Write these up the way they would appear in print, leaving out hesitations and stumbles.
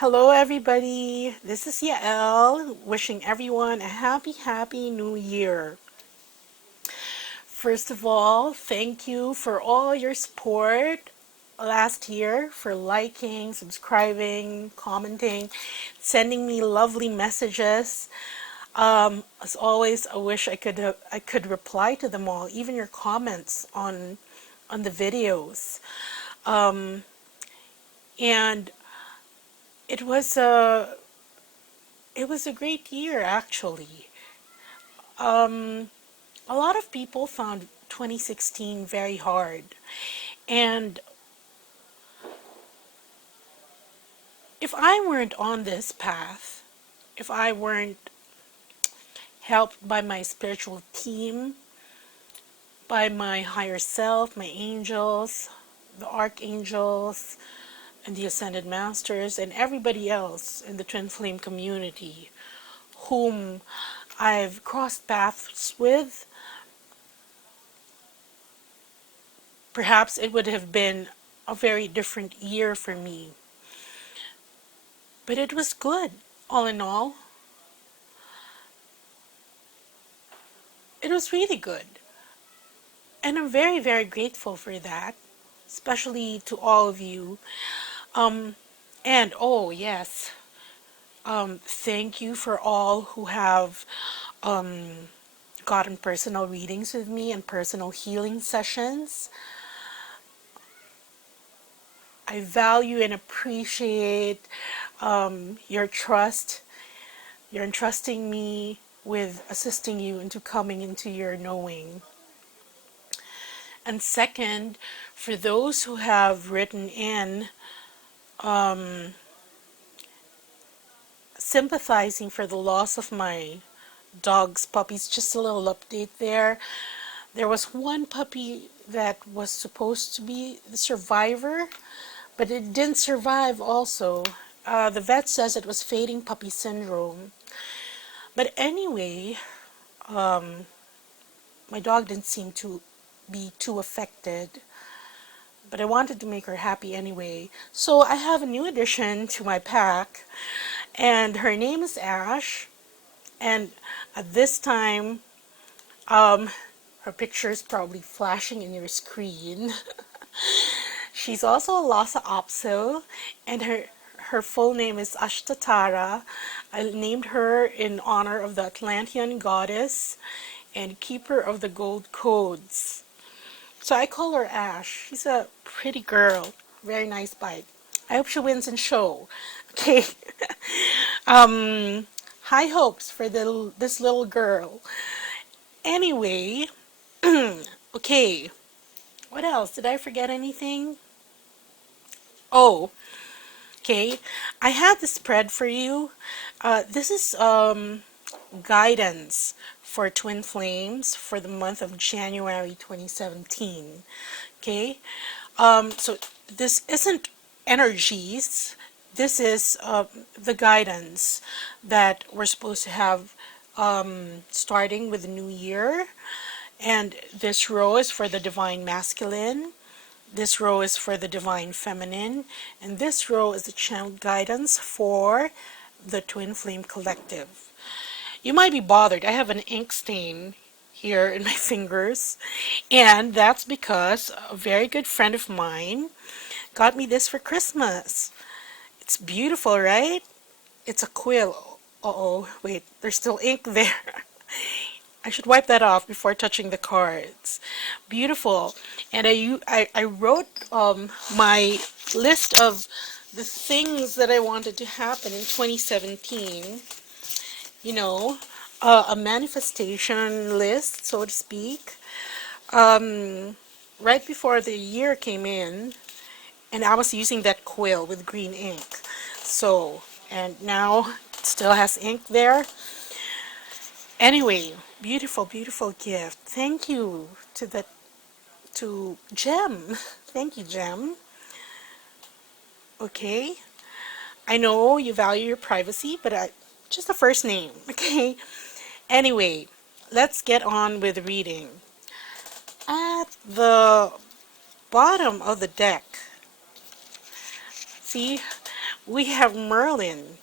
Hello everybody, this is Yael, wishing everyone a happy new year. First of all, thank you for all your support last year, for liking, subscribing, commenting, sending me lovely messages. As always, I wish I could reply to them all, even your comments on the videos. And it was a great year actually. A lot of people found 2016 very hard. And if I weren't on this path, if I weren't helped by my spiritual team, by my higher self, my angels, the archangels, and the ascended masters, and everybody else in the twin flame community whom I've crossed paths with, perhaps it would have been a very different year for me. But it was good, all in all. It was really good. And I'm very grateful for that, especially to all of you. And oh, yes, thank you for all who have gotten personal readings with me and personal healing sessions. I value and appreciate your trust. You're entrusting me with assisting you into coming into your knowing. And second, for those who have written in sympathizing for the loss of my dog's puppies, just a little update there. There was one puppy that was supposed to be the survivor, but it didn't survive also. The vet says it was fading puppy syndrome. But anyway, my dog didn't seem to be too affected, but I wanted to make her happy anyway. So I have a new addition to my pack, and her name is Ash. And at this time, her picture is probably flashing in your screen. She's also a Lhasa Apso, and her full name is Ashtatara. I named her in honor of the Atlantean goddess and keeper of the gold codes. So I call her Ash. She's a pretty girl. Very nice bite. I hope she wins in show. Okay. High hopes for this little girl. Anyway, okay. What else? Did I forget anything? Oh, okay. I have the spread for you. This is guidance for twin flames for the month of January 2017. Okay. So this isn't energies. This is the guidance that we're supposed to have starting with the new year. And this row is for the divine masculine. This row is for the divine feminine. And this row is the channeled guidance for the twin flame collective. You might be bothered. I have an ink stain here in my fingers. And that's because a very good friend of mine got me this for Christmas. It's beautiful, right? It's a quill. Uh-oh, wait, there's still ink there. I should wipe that off before touching the cards. Beautiful. And I wrote my list of the things that I wanted to happen in 2017. You know, a manifestation list, so to speak. Right before the year came in, and I was using that quill with green ink. So, and now it still has ink there. Anyway, beautiful gift. Thank you to Gem. Thank you, Gem. Okay. I know you value your privacy, but just the first name, okay? Anyway, let's get on with reading. At the bottom of the deck, see, we have Merlin.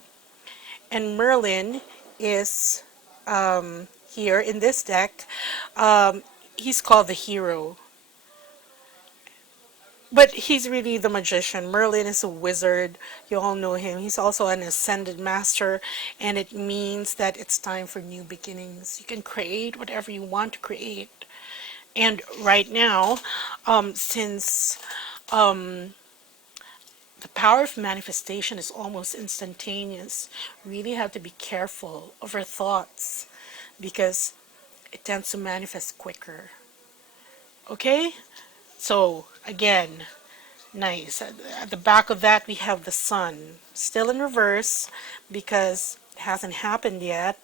And Merlin is here in this deck. Um, he's called the hero. But he's really the magician. Merlin is a wizard. You all know him. He's also an ascended master, and it means that it's time for new beginnings. You can create whatever you want to create. And right now, since the power of manifestation is almost instantaneous, we really have to be careful of our thoughts because it tends to manifest quicker. Okay? So, again, nice. At the back of that, we have the sun, still in reverse because it hasn't happened yet.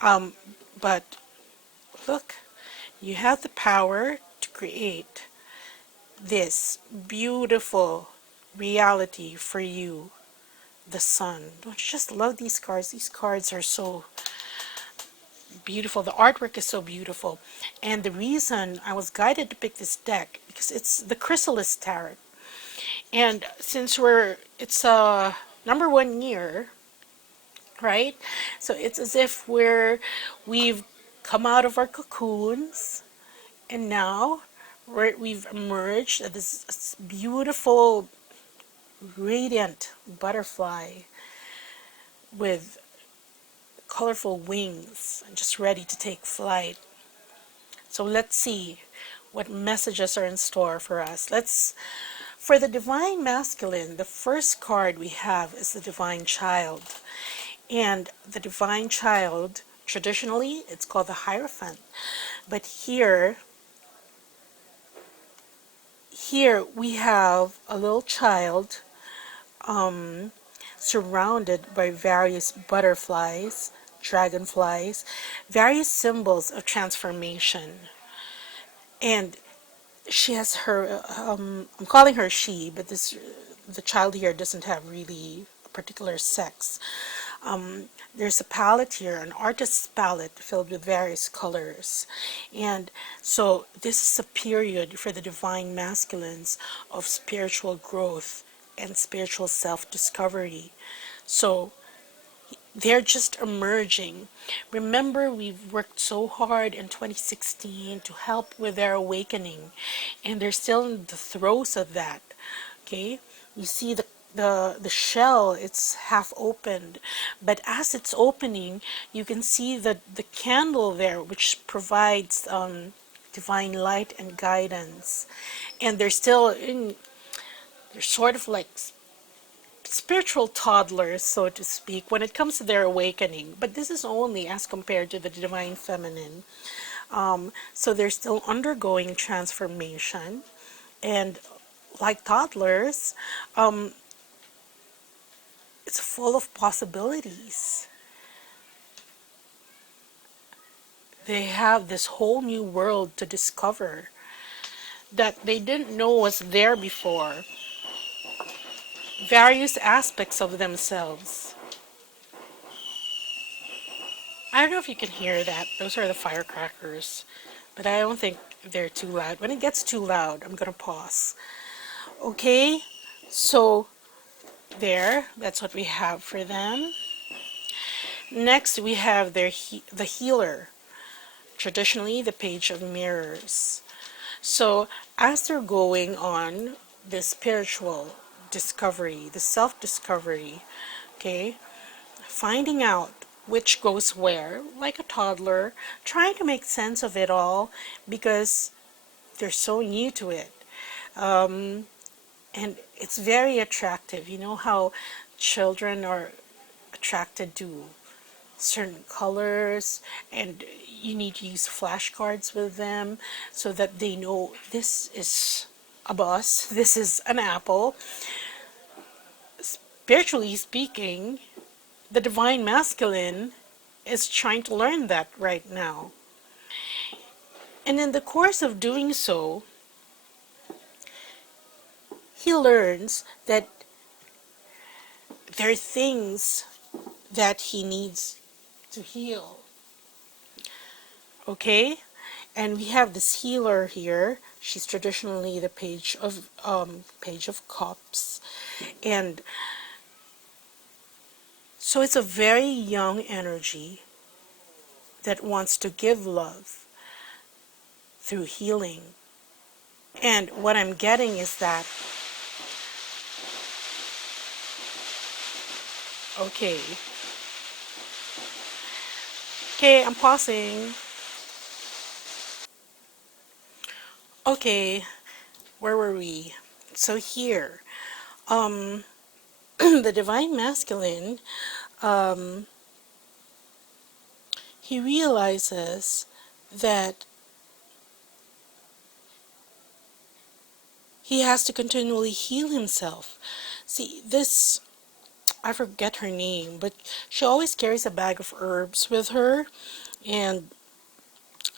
But look, you have the power to create this beautiful reality for you, the sun. Don't you just love these cards? These cards are so beautiful. The artwork is so beautiful. And the reason I was guided to pick this deck because it's the Chrysalis Tarot. And since it's a number 1 year, right? So it's as if we've come out of our cocoons and now we've emerged as this beautiful, radiant butterfly with colorful wings and just ready to take flight. So let's see what messages are in store for us. For the Divine Masculine, the first card we have is the Divine Child. And the Divine Child, traditionally, it's called the Hierophant. But here we have a little child surrounded by various butterflies, dragonflies, various symbols of transformation. And she has her, I'm calling her she, but the child here doesn't have really a particular sex. There's a palette here, an artist's palette filled with various colors. And so this is a period for the Divine Masculines of spiritual growth and spiritual self-discovery. So they're just emerging. Remember, we've worked so hard in 2016 to help with their awakening, and they're still in the throes of that. Okay, you see the shell, it's half opened, but as it's opening, you can see the candle there, which provides divine light and guidance, and they're sort of like spiritual toddlers, so to speak, when it comes to their awakening. But this is only as compared to the Divine Feminine. So they're still undergoing transformation. And like toddlers, it's full of possibilities. They have this whole new world to discover that they didn't know was there before. Various aspects of themselves. I don't know if you can hear that. Those are the firecrackers. But I don't think they're too loud. When it gets too loud, I'm going to pause. Okay? So, that's what we have for them. Next, we have the healer. Traditionally, the Page of Mirrors. So, as they're going on the spiritual discovery, the self-discovery, okay, finding out which goes where, like a toddler, trying to make sense of it all because they're so new to it. And it's very attractive. You know how children are attracted to certain colors, and you need to use flashcards with them so that they know this is a bus, this is an apple. Spiritually speaking, the Divine Masculine is trying to learn that right now. And in the course of doing so, he learns that there are things that he needs to heal. Okay? And we have this healer here. She's traditionally the Page of Cups. And So it's a very young energy that wants to give love through healing. And what I'm getting is that, okay, I'm pausing. Okay, where were we? So here, the Divine Masculine, he realizes that he has to continually heal himself. See, this, I forget her name, but she always carries a bag of herbs with her, and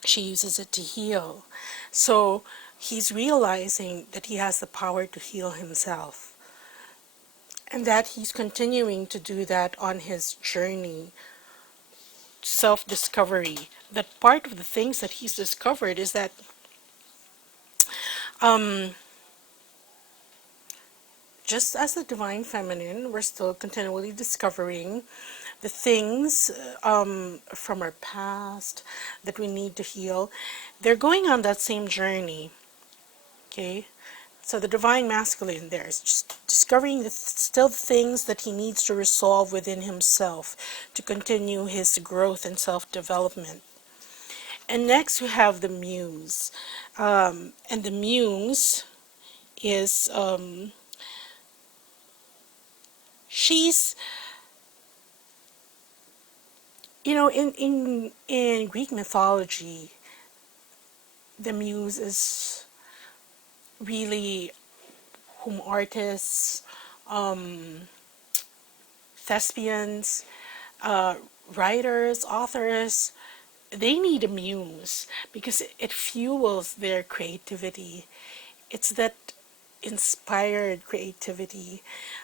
she uses it to heal. So he's realizing that he has the power to heal himself, and that he's continuing to do that on his journey, self-discovery. That part of the things that he's discovered is that just as the Divine Feminine, we're still continually discovering the things from our past that we need to heal. They're going on that same journey, okay? So the Divine Masculine there is just discovering still things that he needs to resolve within himself to continue his growth and self-development. And next we have the Muse. And the Muse is, she's, you know, in Greek mythology, the Muse is really whom artists, thespians, writers, authors, they need a muse because it fuels their creativity. It's that inspired creativity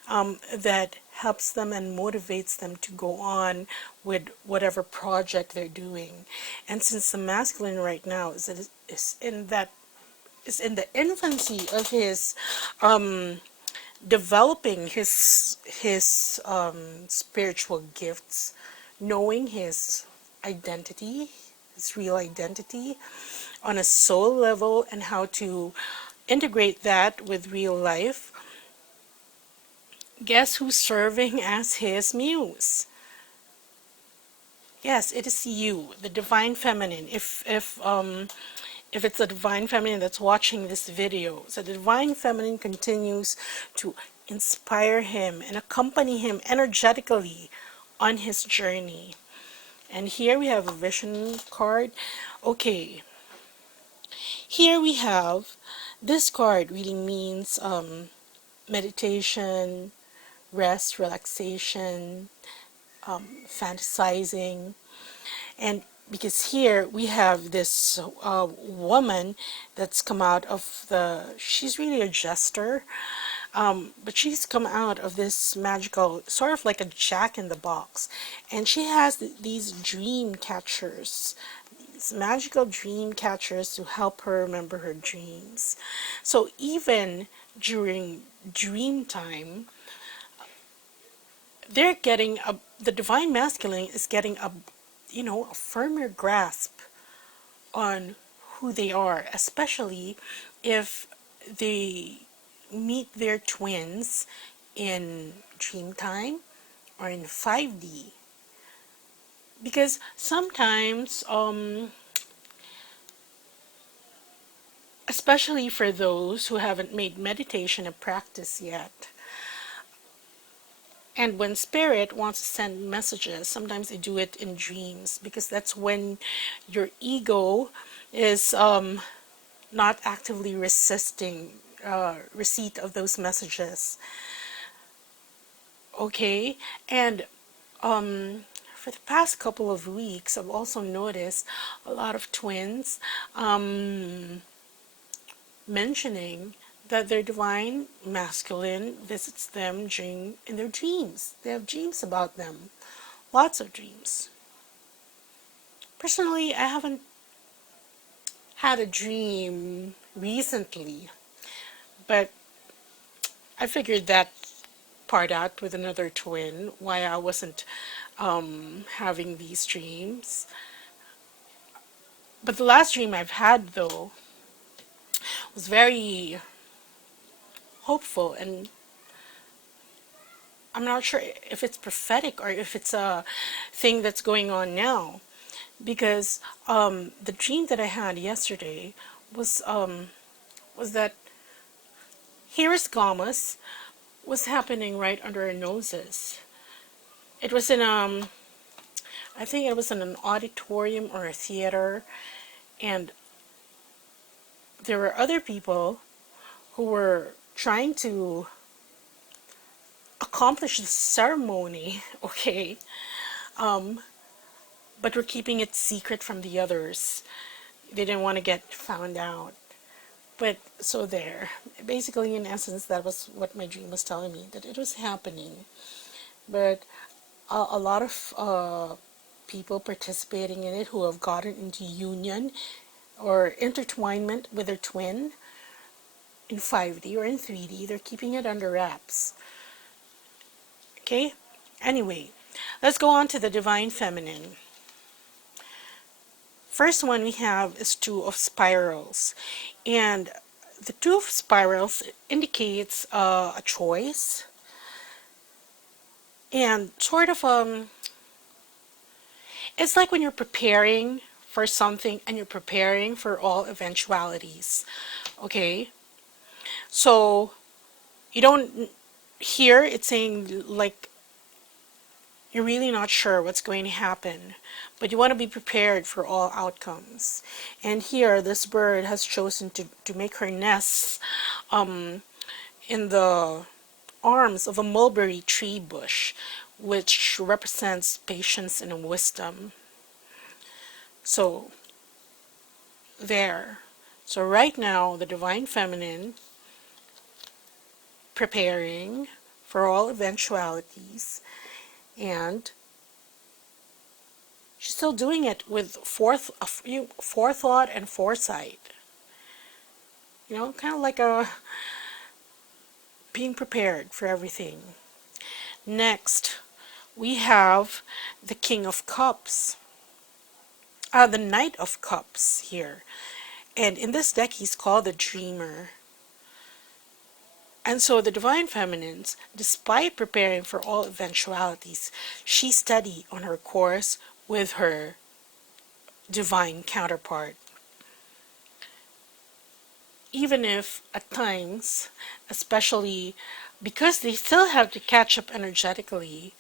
that helps them and motivates them to go on with whatever project they're doing. And since the masculine right now is in the infancy of his developing his spiritual gifts, knowing his identity, his real identity on a soul level, and how to integrate that with real life, guess who's serving as his muse? Yes, it is you, the Divine Feminine. If it's the Divine Feminine that's watching this video, so the Divine Feminine continues to inspire him and accompany him energetically on his journey. And here we have a vision card. Okay, here we have, this card really means meditation, rest, relaxation, fantasizing. And because here we have this woman that's come out of she's really a jester, but she's come out of this magical, sort of like a jack in the box. And she has these dream catchers, these magical dream catchers to help her remember her dreams. So even during dream time, they're getting the Divine Masculine is getting a firmer grasp on who they are, especially if they meet their twins in dream time or in 5D. Because sometimes, especially for those who haven't made meditation a practice yet, and when spirit wants to send messages, sometimes they do it in dreams, because that's when your ego is not actively resisting receipt of those messages. Okay, and for the past couple of weeks, I've also noticed a lot of twins mentioning that their Divine Masculine visits them in their dreams. They have dreams about them, lots of dreams. Personally, I haven't had a dream recently, but I figured that part out with another twin why I wasn't having these dreams. But the last dream I've had, though, was very hopeful, and I'm not sure if it's prophetic or if it's a thing that's going on now. Because the dream that I had yesterday was that Gamas was happening right under our noses. It was in I think it was in an auditorium or a theater, and there were other people who were trying to accomplish the ceremony, okay, but were keeping it secret from the others. They didn't want to get found out. But so there, basically, in essence, that was what my dream was telling me, that it was happening. But a lot of people participating in it who have gotten into union or intertwinement with their twin in 5D or in 3D, they're keeping it under wraps. Okay? Anyway, let's go on to the Divine Feminine. First one we have is Two of Spirals. And the Two of Spirals indicates a choice and sort of it's like when you're preparing for something and you're preparing for all eventualities. Okay? So you don't hear it saying like you're really not sure what's going to happen, but you want to be prepared for all outcomes. And here this bird has chosen to make her nests in the arms of a mulberry tree bush, which represents patience and wisdom. So there. So right now the Divine Feminine preparing for all eventualities, and she's still doing it with forethought and foresight. You know, kind of like a being prepared for everything. Next, we have the King of Cups. The Knight of Cups here. And in this deck, he's called the Dreamer. And so the Divine Feminines, despite preparing for all eventualities, she's steady on her course with her divine counterpart. Even if at times, especially because they still have to catch up energetically,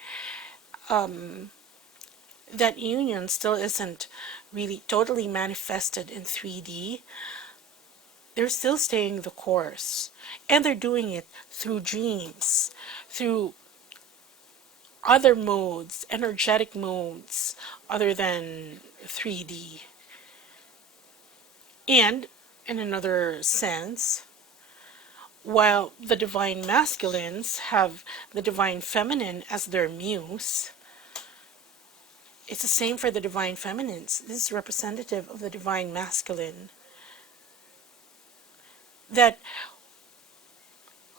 that union still isn't really totally manifested in 3D, they're still staying the course. And they're doing it through dreams, through other modes, energetic modes, other than 3D. And, in another sense, while the Divine Masculines have the Divine Feminine as their muse, it's the same for the Divine Feminines. This is representative of the Divine Masculine. That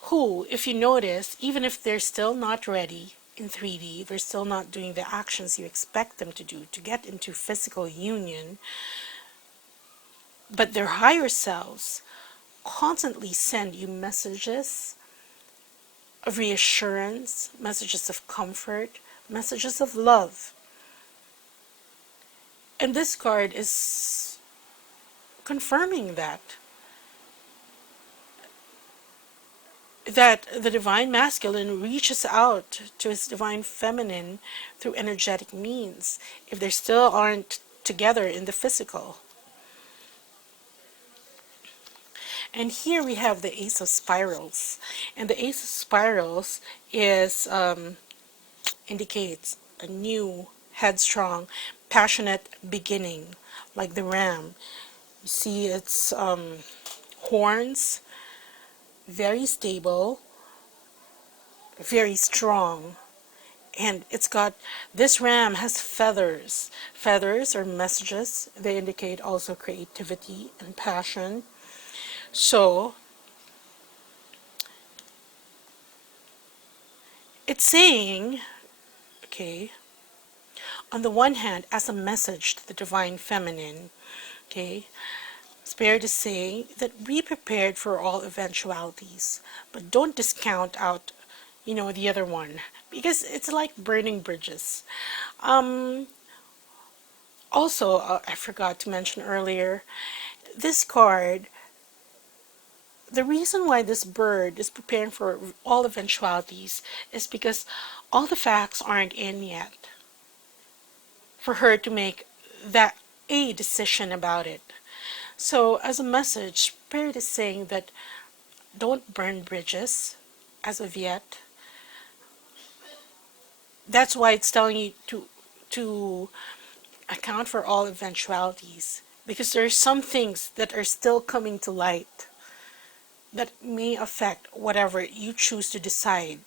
who, if you notice, even if they're still not ready in 3D, they're still not doing the actions you expect them to do to get into physical union, but their higher selves constantly send you messages of reassurance, messages of comfort, messages of love. And this card is confirming that the Divine Masculine reaches out to his Divine Feminine through energetic means if they still aren't together in the physical. And here we have the Ace of Spirals. And the Ace of Spirals is indicates a new, headstrong, passionate beginning, like the ram. You see its horns, very stable, very strong. And it's got, this ram has feathers. Feathers are messages. They indicate also creativity and passion. So, it's saying, okay, on the one hand, as a message to the divine feminine, okay, Spirit is saying that be prepared for all eventualities, but don't discount out, the other one, because it's like burning bridges. Um, Also, I forgot to mention earlier, this card, the reason why this bird is preparing for all eventualities is because all the facts aren't in yet for her to make that a decision about it. So, as a message, Spirit is saying that don't burn bridges as of yet. That's why it's telling you to account for all eventualities, because there are some things that are still coming to light that may affect whatever you choose to decide.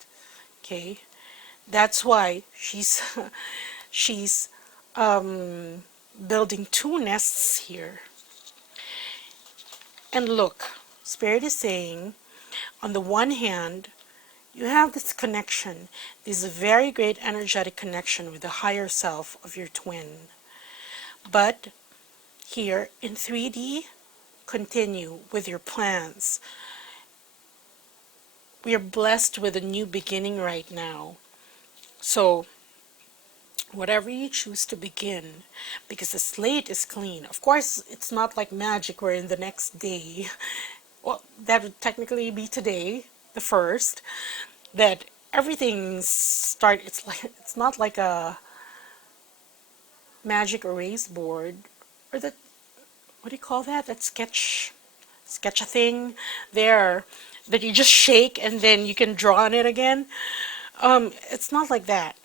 Okay, that's why she's she's building two nests here. And look, Spirit is saying, on the one hand, you have this connection, this very great energetic connection with the higher self of your twin. But here in 3D, continue with your plans. We are blessed with a new beginning right now. So, whatever you choose to begin, because the slate is clean. Of course, it's not like magic where in the next day, well, that would technically be today, the first, that it's not like a magic erase board, or that, what do you call that? That sketch a thing there that you just shake and then you can draw on it again. It's not like that.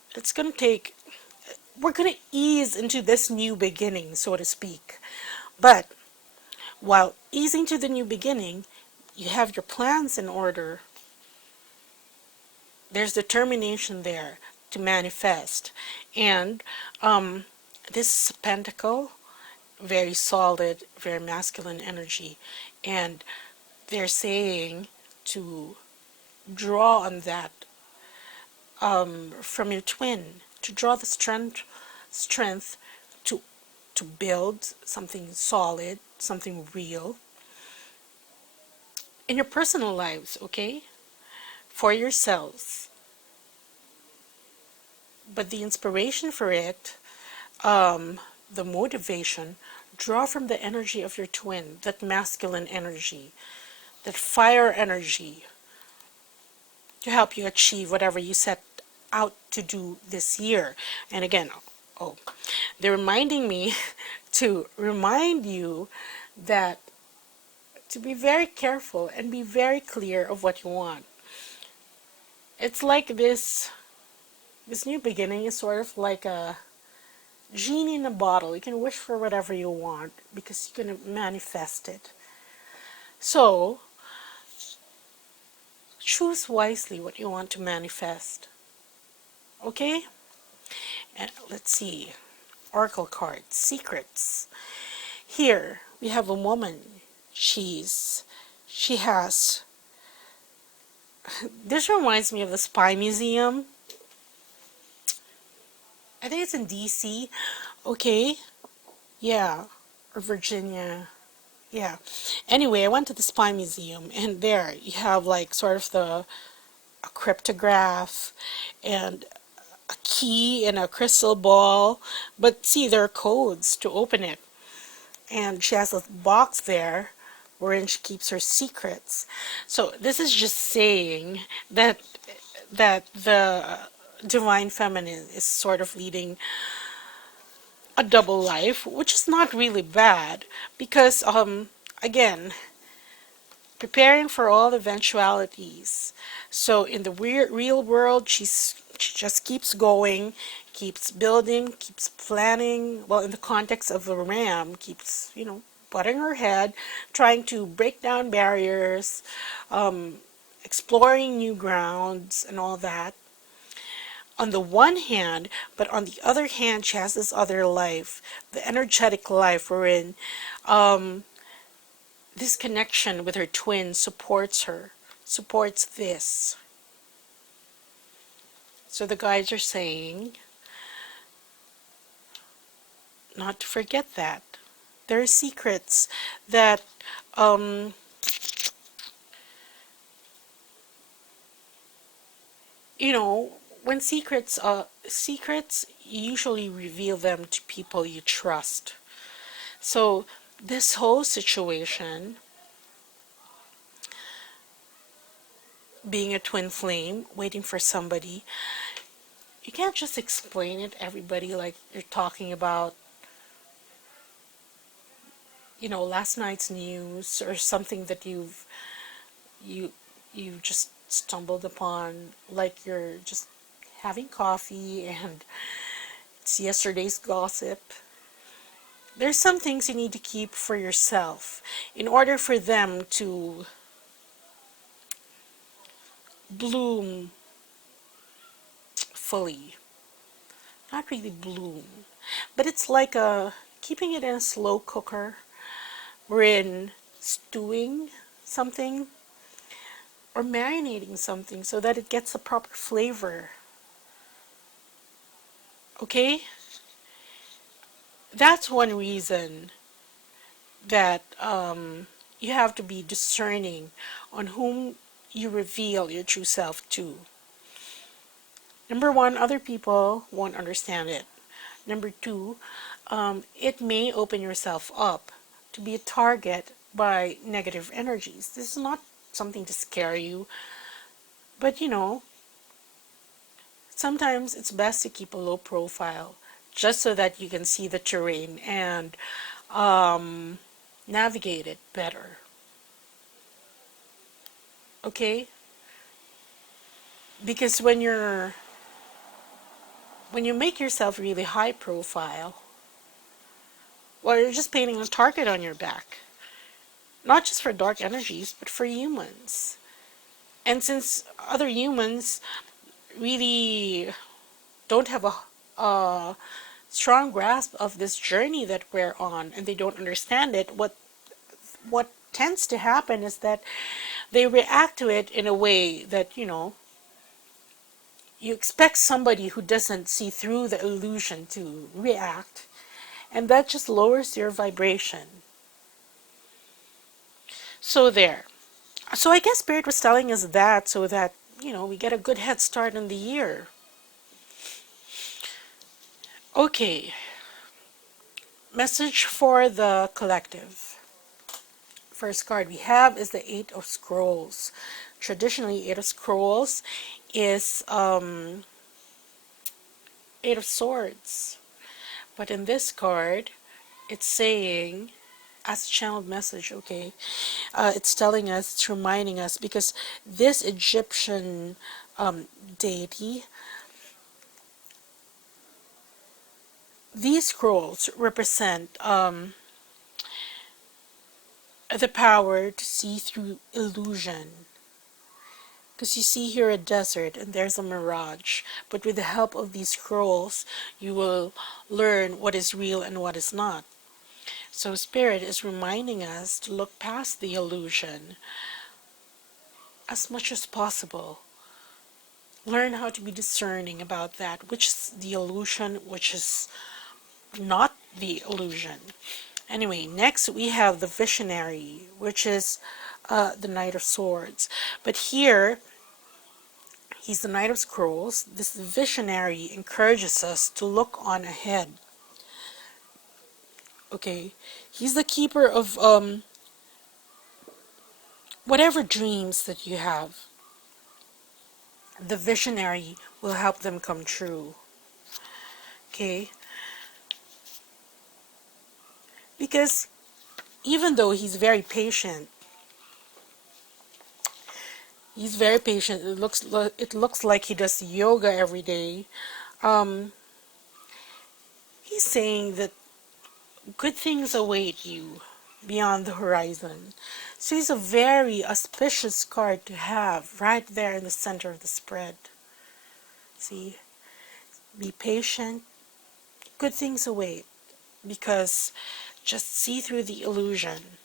We're gonna ease into this new beginning, so to speak. But while easing to the new beginning, you have your plans in order. There's determination there to manifest. And this is a pentacle, very solid, very masculine energy. And they're saying to draw on that from your twin, to draw the strength to build something solid, something real in your personal lives, okay? For yourselves. But the inspiration for it, the motivation, draw from the energy of your twin, that masculine energy, that fire energy, to help you achieve whatever you set out to do this year. And again, they're reminding me to remind you that to be very careful and be very clear of what you want. It's like this new beginning is sort of like a genie in a bottle. You can wish for whatever you want because you're going to manifest it. So, choose wisely what you want to manifest. Okay? And let's see. Oracle cards, secrets. Here we have a woman. She has, this reminds me of the Spy Museum. I think it's in DC. Okay. Yeah. Or Virginia. Yeah. Anyway, I went to the Spy Museum, and there you have like sort of a cryptograph and a key and a crystal ball. But see, there are codes to open it. And she has a box there wherein she keeps her secrets. So this is just saying that the divine feminine is sort of leading a double life, which is not really bad because again, preparing for all eventualities. So in the real world, she just keeps going, keeps building, keeps planning. Well, in the context of a ram, keeps, butting her head, trying to break down barriers, exploring new grounds and all that. On the one hand, but on the other hand, she has this other life, the energetic life wherein this connection with her twin supports her, supports this. So the guides are saying not to forget that. There are secrets that, um, you know, when secrets, you usually reveal them to people you trust. So this whole situation, being a twin flame, waiting for somebody, you can't just explain it to everybody like you're talking about, last night's news or something that you you just stumbled upon, like you're just having coffee and it's yesterday's gossip. There's some things you need to keep for yourself in order for them to bloom fully. Not really bloom, but it's like keeping it in a slow cooker. We're in stewing something or marinating something so that it gets a proper flavor. Okay? That's one reason that you have to be discerning on whom you reveal your true self to. Number one, other people won't understand it. Number two, it may open yourself up to be a target by negative energies. This is not something to scare you, but sometimes it's best to keep a low profile just so that you can see the terrain and navigate it better. Okay? Because when you make yourself really high profile, well, you're just painting a target on your back. Not just for dark energies, but for humans. And since other humans really don't have a strong grasp of this journey that we're on, and they don't understand it, what tends to happen is that they react to it in a way that, you expect somebody who doesn't see through the illusion to react, and that just lowers your vibration. So there. So I guess Spirit was telling us that so that, we get a good head start in the year. Okay. Message for the collective. First card we have is the Eight of Scrolls. Traditionally, Eight of Scrolls is Eight of Swords. But in this card, it's saying, as a channeled message, okay, it's telling us, it's reminding us, because this Egyptian deity, these scrolls represent the power to see through illusion. Because you see here a desert and there's a mirage, but with the help of these scrolls, you will learn what is real and what is not. So Spirit is reminding us to look past the illusion as much as possible. Learn how to be discerning about that, which is the illusion, which is not the illusion. Anyway, next we have the Visionary, which is the Knight of Swords. But here, he's the Knight of Scrolls. This Visionary encourages us to look on ahead. Okay, he's the keeper of whatever dreams that you have. The Visionary will help them come true. Okay, because even though he's very patient, it looks like he does yoga every day. He's saying that good things await you beyond the horizon. So he's a very auspicious card to have right there in the center of the spread. See, be patient. Good things await, because just see through the illusion.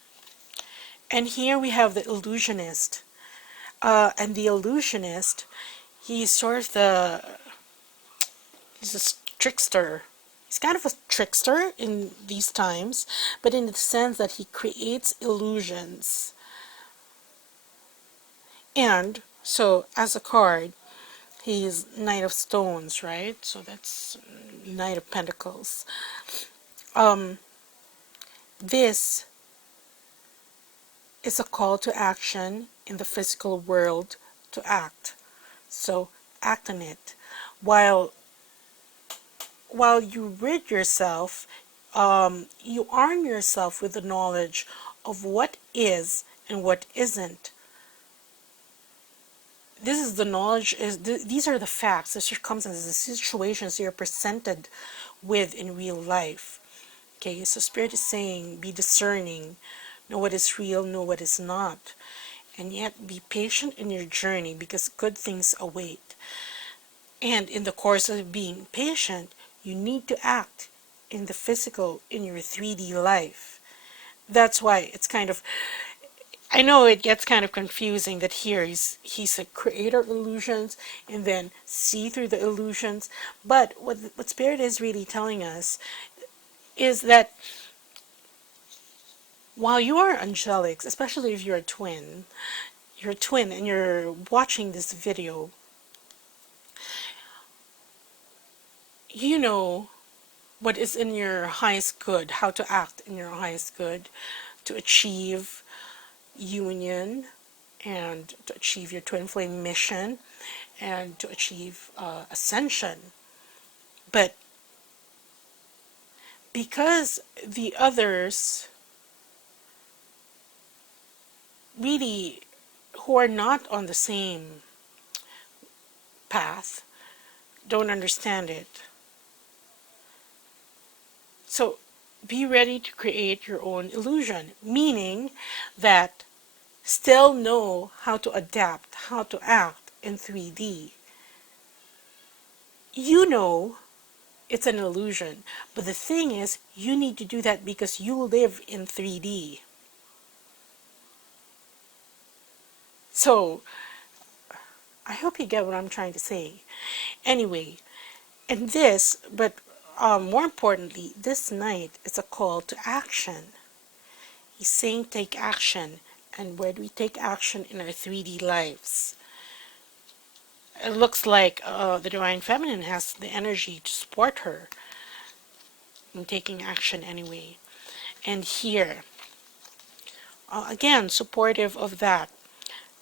And here we have the illusionist. And the illusionist, he's sort of He's a trickster. He's kind of a trickster in these times, but in the sense that he creates illusions. And so, as a card, he's Knight of Stones, right? So that's Knight of Pentacles. This is a call to action in the physical world to act. So act on it. While you rid yourself, you arm yourself with the knowledge of what is and what isn't. This is the knowledge, these are the facts, the circumstances, the situations you're presented with in real life. Okay, so Spirit is saying, be discerning, know what is real, know what is not, and yet be patient in your journey because good things await. And in the course of being patient, you need to act in the physical, in your 3D life. That's why it's kind of, I know it gets kind of confusing that here he's a creator of illusions and then see through the illusions. But what Spirit is really telling us is that while you are angelic, especially if you're a twin and you're watching this video, you know what is in your highest good, how to act in your highest good to achieve union and to achieve your twin flame mission and to achieve ascension. But because the others really who are not on the same path don't understand it. So be ready to create your own illusion, meaning that still know how to adapt, how to act in 3D. You know it's an illusion, but the thing is, you need to do that because you live in 3D. So, I hope you get what I'm trying to say. Anyway, and this, but more importantly, this night is a call to action. He's saying take action. And where do we take action? In our 3D lives? It looks like the Divine Feminine has the energy to support her in taking action anyway. And here, again, supportive of that.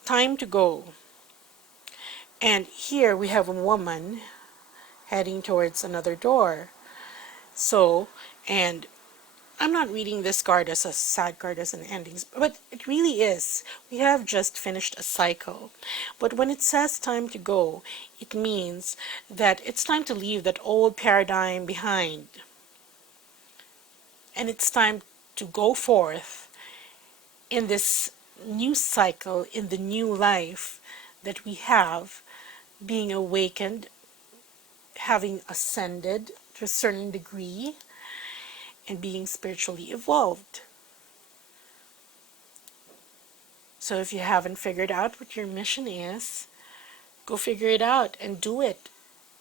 Time to go. And here we have a woman heading towards another door. So, and I'm not reading this card as a sad card as an ending, but it really is. We have just finished a cycle. But when it says time to go, it means that it's time to leave that old paradigm behind. And it's time to go forth in this new cycle, in the new life that we have, being awakened, having ascended to a certain degree, and being spiritually evolved. So if you haven't figured out what your mission is, go figure it out and do it.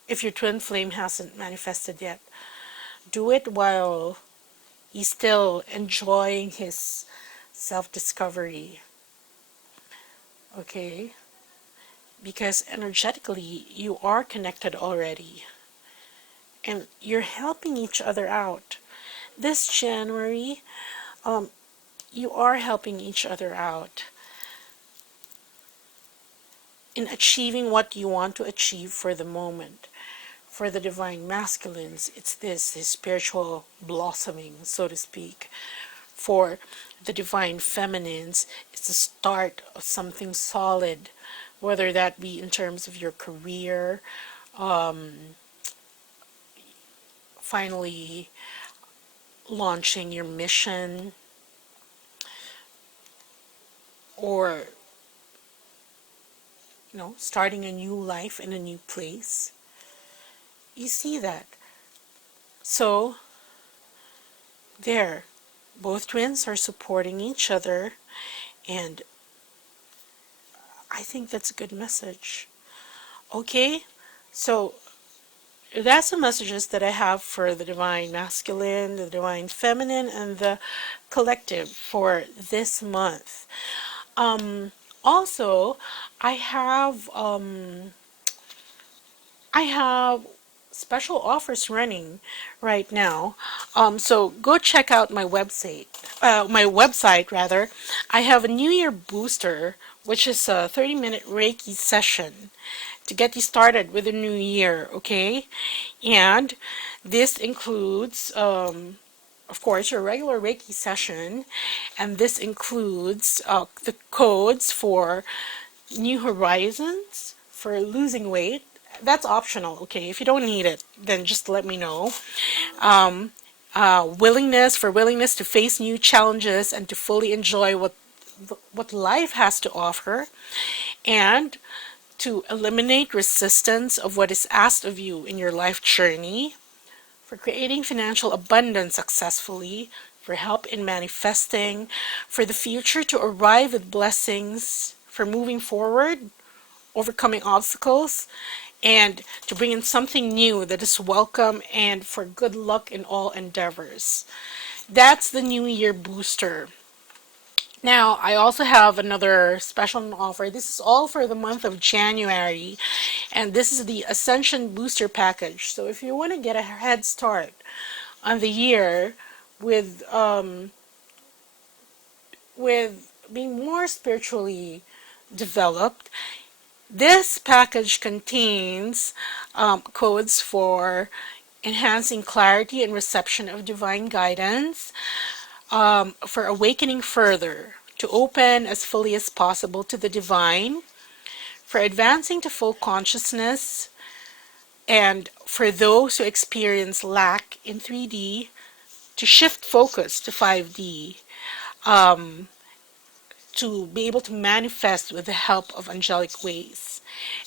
If your twin flame hasn't manifested yet, do it while he's still enjoying his self-discovery. Okay? Because energetically, you are connected already. And you're helping each other out. This January, you are helping each other out in achieving what you want to achieve for the moment. For the divine masculines, it's this spiritual blossoming, so to speak. For the divine feminines, it's the start of something solid, whether that be in terms of your career, finally launching your mission, or starting a new life in a new place. You see that. So there, both twins are supporting each other, and I think that's a good message. Okay, so that's the messages that I have for the divine masculine, the divine feminine, and the collective for this month. Um, Also, I have I have special offers running right now. So go check out my website. My website rather. I have a New Year booster, which is a 30-minute Reiki session to get you started with the new year. Okay, and this includes, of course, your regular Reiki session, and this includes the codes for New Horizons for losing weight. That's optional, okay? If you don't need it, then just let me know. Um, willingness to face new challenges and to fully enjoy what life has to offer, and to eliminate resistance of what is asked of you in your life journey, for creating financial abundance successfully, for help in manifesting, for the future to arrive with blessings, for moving forward, overcoming obstacles, and to bring in something new that is welcome, and for good luck in all endeavors. That's the New Year booster. Now, I also have another special offer. This is all for the month of January, and this is the Ascension Booster Package. So if you want to get a head start on the year with with being more spiritually developed, this package contains codes for enhancing clarity and reception of divine guidance, for awakening further, to open as fully as possible to the divine, for advancing to full consciousness, and for those who experience lack in 3D, to shift focus to 5D, to be able to manifest with the help of angelic ways,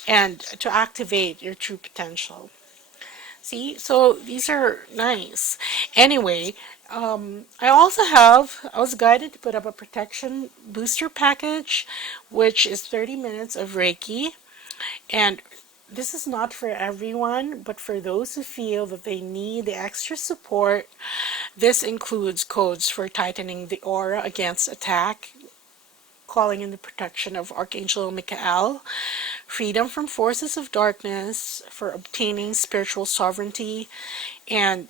and to activate your true potential. See, so these are nice. Anyway, I was guided to put up a protection booster package, which is 30 minutes of Reiki. And this is not for everyone, but for those who feel that they need the extra support. This includes codes for tightening the aura against attack, calling in the protection of Archangel Michael, freedom from forces of darkness, for obtaining spiritual sovereignty, and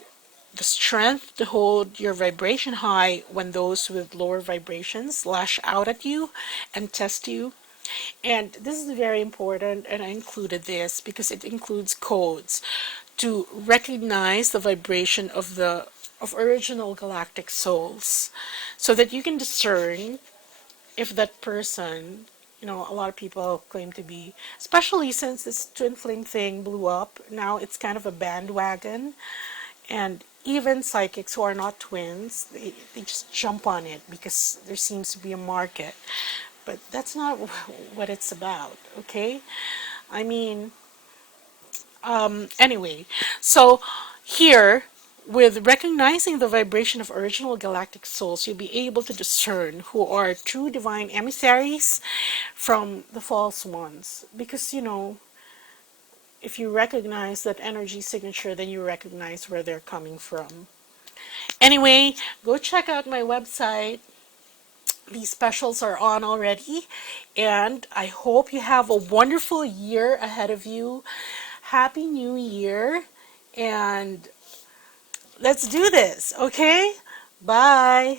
the strength to hold your vibration high when those with lower vibrations lash out at you and test you. And this is very important, and I included this because it includes codes to recognize the vibration of original galactic souls, so that you can discern if that person, a lot of people claim to be, especially since this twin flame thing blew up, now it's kind of a bandwagon, and even psychics who are not twins, they just jump on it because there seems to be a market. But that's not what it's about, okay? I mean, anyway, so here, with recognizing the vibration of original galactic souls, you'll be able to discern who are true divine emissaries from the false ones. Because, if you recognize that energy signature, then you recognize where they're coming from. Anyway, go check out my website. These specials are on already, and I hope you have a wonderful year ahead of you. Happy New Year, and let's do this, okay? Bye.